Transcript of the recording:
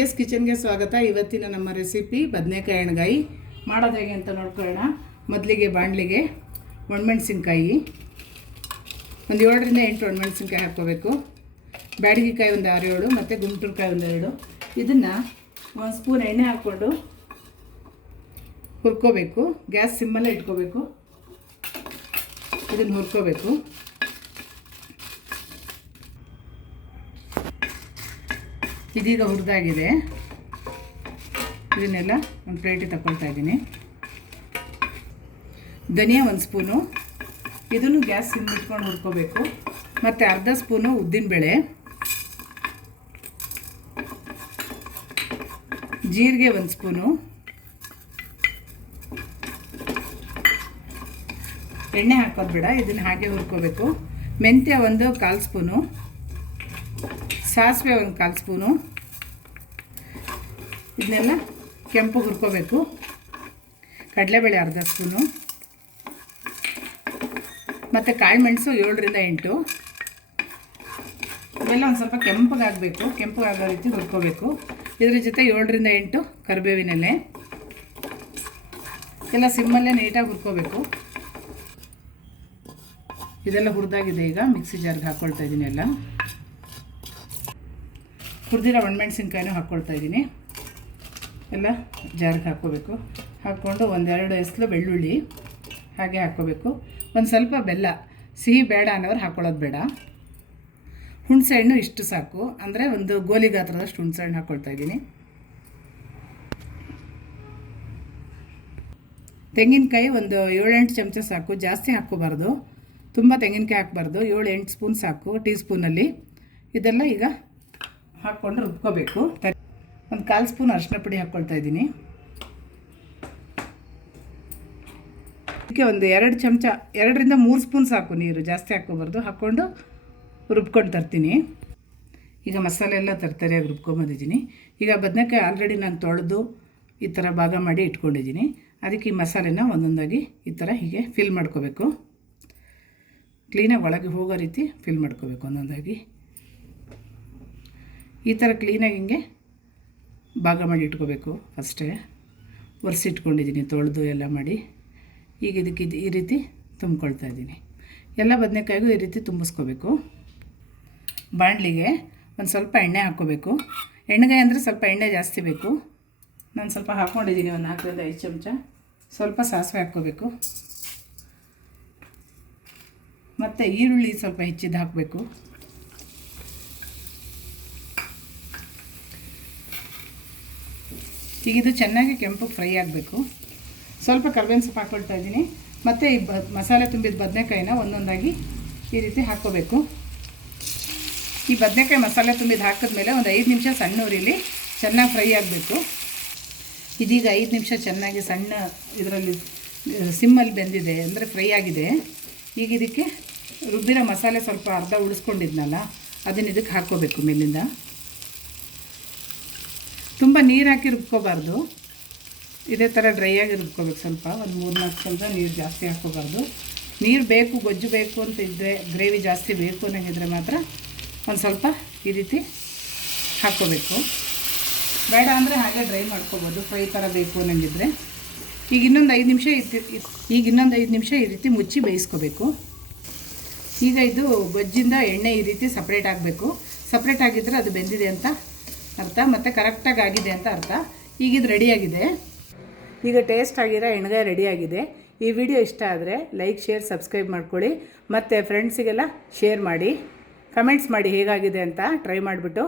S ಕಿಚನ್ಗೆ ಸ್ವಾಗತ. ಇವತ್ತಿನ ನಮ್ಮ ರೆಸಿಪಿ ಬದನೆಕಾಯಿ ಎಣ್ಗಾಯಿ ಮಾಡೋದು ಹೇಗೆ ಅಂತ ನೋಡ್ಕೊಳ್ಳೋಣ. ಮೊದಲಿಗೆ ಬಾಣಲಿಗೆ ಒಣಮೆಣಸಿನ್ಕಾಯಿ ಒಂದು 7ರಿಂದ 8 ಒಣಮೆಣಸಿನ್ಕಾಯಿ ಹಾಕ್ಕೋಬೇಕು. ಬ್ಯಾಡಗಿಕಾಯಿ ಒಂದು 6-7 ಮತ್ತು ಗುಂಟೂರ್ಕಾಯಿ ಒಂದು 2. ಇದನ್ನು 1 ಸ್ಪೂನ್ ಎಣ್ಣೆ ಹಾಕ್ಕೊಂಡು ಹುರ್ಕೋಬೇಕು. ಗ್ಯಾಸ್ ಸಿಮ್ಮಲ್ಲೇ ಇಟ್ಕೋಬೇಕು. ಇದನ್ನು ಹುರ್ಕೋಬೇಕು. ಇದೀಗ ಹುರಿದಾಗಿದೆ. ಇದನ್ನೆಲ್ಲ ಒಂದು ಪ್ಲೇಟಿಗೆ ತಗೊಳ್ತಾ ಇದ್ದೀನಿ. ಧನಿಯಾ 1 ಸ್ಪೂನು, ಇದನ್ನು ಗ್ಯಾಸ್ ಸಿಮ್ ಇಟ್ಕೊಂಡು ಹುರ್ಕೋಬೇಕು. ಮತ್ತು ಅರ್ಧ ಸ್ಪೂನು ಉದ್ದಿನಬೇಳೆ, ಜೀರಿಗೆ 1 ಸ್ಪೂನು, ಎಣ್ಣೆ ಹಾಕೋದು ಬೇಡ, ಇದನ್ನು ಹಾಗೆ ಹುರ್ಕೋಬೇಕು. ಮೆಂತ್ಯ 1/4 ಸ್ಪೂನು, ಸಾಸಿವೆ 1/4 ಸ್ಪೂನು, ಇದನ್ನೆಲ್ಲ ಕೆಂಪು ಹುರ್ಕೋಬೇಕು. ಕಡಲೆಬೇಳೆ ಅರ್ಧ ಸ್ಪೂನು ಮತ್ತು ಕಾಳುಮೆಣಸು 7ರಿಂದ 8. ಇವೆಲ್ಲ ಒಂದು ಸ್ವಲ್ಪ ಕೆಂಪಗಾಗಬೇಕು. ಕೆಂಪಗಾಗೋ ರೀತಿ ಹುರ್ಕೋಬೇಕು. ಇದ್ರ ಜೊತೆ 7ರಿಂದ 8 ಕರಿಬೇವಿನೆಲೆ ಎಲ್ಲ ಸಿಮ್ಮಲ್ಲೇ ನೀಟಾಗಿ ಹುರ್ಕೋಬೇಕು. ಇದೆಲ್ಲ ಹುರಿದಾಗಿದೆ. ಈಗ ಮಿಕ್ಸಿ ಜಾರ್ಗೆ ಹಾಕ್ಕೊಳ್ತಾ ಇದ್ದೀನಿ. ಎಲ್ಲ ಹುರಿದಿರೋ ಒಣಮೆಣಸಿನ್ಕಾಯಿನೂ ಹಾಕ್ಕೊಳ್ತಾ ಇದ್ದೀನಿ. ಎಲ್ಲ ಜಾರ್ಗೆ ಹಾಕ್ಕೋಬೇಕು. ಹಾಕ್ಕೊಂಡು 1-2 ಎಸಳು ಬೆಳ್ಳುಳ್ಳಿ ಹಾಗೆ ಹಾಕ್ಕೋಬೇಕು. ಒಂದು ಸ್ವಲ್ಪ ಬೆಲ್ಲ, ಸಿಹಿ ಬೇಡ ಅನ್ನೋರು ಹಾಕ್ಕೊಳ್ಳೋದು ಬೇಡ. ಹುಣಸೆ ಹಣ್ಣು ಇಷ್ಟು ಸಾಕು, ಅಂದರೆ ಒಂದು ಗೋಲಿ ಗಾತ್ರದಷ್ಟು ಹುಣಸೆ ಹಣ್ಣು ಹಾಕ್ಕೊಳ್ತಾ ಇದ್ದೀನಿ. ತೆಂಗಿನಕಾಯಿ ಒಂದು 7-8 ಚಮಚ ಸಾಕು, ಜಾಸ್ತಿ ಹಾಕ್ಕೋಬಾರ್ದು. ತುಂಬ ತೆಂಗಿನಕಾಯಿ ಹಾಕಬಾರ್ದು. 7-8 ಸ್ಪೂನ್ ಸಾಕು, ಟೀ ಸ್ಪೂನಲ್ಲಿ. ಇದೆಲ್ಲ ಈಗ ಹಾಕ್ಕೊಂಡು ರುಬ್ಕೋಬೇಕು. ಒಂದು 1/4 ಸ್ಪೂನ್ ಅರಿಶಿನ ಪುಡಿ ಹಾಕ್ಕೊಳ್ತಾ ಇದ್ದೀನಿ. ಇದಕ್ಕೆ ಒಂದು 2 ಚಮಚ, 2ರಿಂದ 3 ಸ್ಪೂನ್ ಸಾಕು ನೀರು, ಜಾಸ್ತಿ ಹಾಕ್ಕೋಬಾರ್ದು. ಹಾಕ್ಕೊಂಡು ರುಬ್ಕೊಂಡು ತರ್ತೀನಿ. ಈಗ ಮಸಾಲೆ ಎಲ್ಲ ತರ್ತರಿಯಾಗಿ ರುಬ್ಕೊಂಬಂದಿದ್ದೀನಿ. ಈಗ ಬದನೆಕಾಯಿ ಆಲ್ರೆಡಿ ನಾನು ತೊಳೆದು ಈ ಥರ ಭಾಗ ಮಾಡಿ ಇಟ್ಕೊಂಡಿದ್ದೀನಿ. ಅದಕ್ಕೆ ಈ ಮಸಾಲೆನ ಒಂದೊಂದಾಗಿ ಈ ಥರ ಹೀಗೆ ಫಿಲ್ ಮಾಡ್ಕೋಬೇಕು. ಕ್ಲೀನಾಗಿ ಒಳಗೆ ಹೋಗೋ ರೀತಿ ಫಿಲ್ ಮಾಡ್ಕೋಬೇಕು ಒಂದೊಂದಾಗಿ. ಈ ಥರ ಕ್ಲೀನಾಗಿ ಹಿಂಗೆ ಭಾಗ ಮಾಡಿ ಇಟ್ಕೋಬೇಕು. ಫಸ್ಟೇ ಒರೆಸಿಟ್ಕೊಂಡಿದ್ದೀನಿ, ತೊಳೆದು ಎಲ್ಲ ಮಾಡಿ. ಈಗ ಇದಕ್ಕೆ ಈ ರೀತಿ ತುಂಬ್ಕೊಳ್ತಾ ಇದ್ದೀನಿ. ಎಲ್ಲ ಬದನೆಕಾಯಿಗೂ ಈ ರೀತಿ ತುಂಬಿಸ್ಕೋಬೇಕು. ಬಾಣಲಿಗೆ ಒಂದು ಸ್ವಲ್ಪ ಎಣ್ಣೆ ಹಾಕ್ಕೋಬೇಕು. ಎಣ್ಣೆಗಾಯಿ ಅಂದರೆ ಸ್ವಲ್ಪ ಎಣ್ಣೆ ಜಾಸ್ತಿ ಬೇಕು. ನಾನು ಸ್ವಲ್ಪ ಹಾಕ್ಕೊಂಡಿದ್ದೀನಿ, ಒಂದು 4ರಿಂದ 5 ಚಮಚ. ಸ್ವಲ್ಪ ಸಾಸಿವೆ ಹಾಕ್ಕೋಬೇಕು. ಮತ್ತು ಈರುಳ್ಳಿ ಸ್ವಲ್ಪ ಹೆಚ್ಚಿದ್ದು ಹಾಕಬೇಕು. ಈಗ ಇದು ಚೆನ್ನಾಗಿ ಕೆಂಪು ಫ್ರೈ ಆಗಬೇಕು. ಸ್ವಲ್ಪ ಕರ್ಬೇವಿನ ಸೊಪ್ಪು ಹಾಕ್ಕೊಳ್ತಾ ಇದ್ದೀನಿ. ಮತ್ತು ಈ ಮಸಾಲೆ ತುಂಬಿದ ಬದನೆಕಾಯಿನ ಒಂದೊಂದಾಗಿ ಈ ರೀತಿ ಹಾಕ್ಕೋಬೇಕು. ಈ ಬದನೆಕಾಯಿ ಮಸಾಲೆ ತುಂಬಿದ್ದು ಹಾಕಿದ್ಮೇಲೆ ಒಂದು 5 ನಿಮಿಷ ಸಣ್ಣ ಉರಿಲಿ ಚೆನ್ನಾಗಿ ಫ್ರೈ ಆಗಬೇಕು. ಇದೀಗ 5 ನಿಮಿಷ ಚೆನ್ನಾಗಿ ಸಣ್ಣ ಇದರಲ್ಲಿ ಸಿಮ್ಮಲ್ಲಿ ಬೆಂದಿದೆ, ಅಂದರೆ ಫ್ರೈ ಆಗಿದೆ. ಈಗ ಇದಕ್ಕೆ ರುಬ್ಬಿರೋ ಮಸಾಲೆ ಸ್ವಲ್ಪ ಅರ್ಧ ಉಳಿಸ್ಕೊಂಡಿದ್ನಲ್ಲ, ಅದನ್ನು ಇದಕ್ಕೆ ಹಾಕ್ಕೋಬೇಕು ಮೇಲಿಂದ. ತುಂಬ ನೀರು ಹಾಕಿ ರುಬ್ಕೋಬಾರ್ದು. ಇದೇ ಥರ ಡ್ರೈಯಾಗಿ ರುಬ್ಕೋಬೇಕು. ಸ್ವಲ್ಪ ಒಂದು 3-4 ಚಮಚ ನೀರು ಜಾಸ್ತಿ ಹಾಕ್ಕೋಬಾರ್ದು. ನೀರು ಬೇಕು, ಗೊಜ್ಜು ಬೇಕು ಅಂತ ಇದ್ದರೆ, ಗ್ರೇವಿ ಜಾಸ್ತಿ ಬೇಕು ಅನ್ನೋಂಗಿದ್ರೆ ಮಾತ್ರ ಒಂದು ಸ್ವಲ್ಪ ಈ ರೀತಿ ಹಾಕ್ಕೋಬೇಕು. ಬೇಡ ಅಂದರೆ ಹಾಗೆ ಡ್ರೈ ಮಾಡ್ಕೋಬೋದು, ಫ್ರೈ ಥರ ಬೇಕು ಅನ್ನೋಂಗಿದ್ರೆ. ಈಗ ಇನ್ನೊಂದು 5 ನಿಮಿಷ ಈ ರೀತಿ ಮುಚ್ಚಿ ಬೇಯಿಸ್ಕೋಬೇಕು. ಈಗ ಇದು ಗೊಜ್ಜಿಂದ ಎಣ್ಣೆ ಈ ರೀತಿ ಸಪ್ರೇಟ್ ಆಗಬೇಕು. ಸಪ್ರೇಟ್ ಆಗಿದ್ದರೆ ಅದು ಬೆಂದಿದೆ ಅಂತ ಅರ್ಥ, ಮತ್ತು ಕರೆಕ್ಟಾಗಿ ಆಗಿದೆ ಅಂತ ಅರ್ಥ. ಈಗ ಇದು ರೆಡಿಯಾಗಿದೆ. ಈಗ ಟೇಸ್ಟ್ ಆಗಿರೋ ಎಣ್ಗಾಯಿ ರೆಡಿಯಾಗಿದೆ. ಈ ವಿಡಿಯೋ ಇಷ್ಟ ಆದರೆ ಲೈಕ್, ಶೇರ್, ಸಬ್ಸ್ಕ್ರೈಬ್ ಮಾಡ್ಕೊಳ್ಳಿ. ಮತ್ತು ಫ್ರೆಂಡ್ಸಿಗೆಲ್ಲ ಶೇರ್ ಮಾಡಿ, ಕಮೆಂಟ್ಸ್ ಮಾಡಿ ಹೇಗಾಗಿದೆ ಅಂತ ಟ್ರೈ ಮಾಡಿಬಿಟ್ಟು.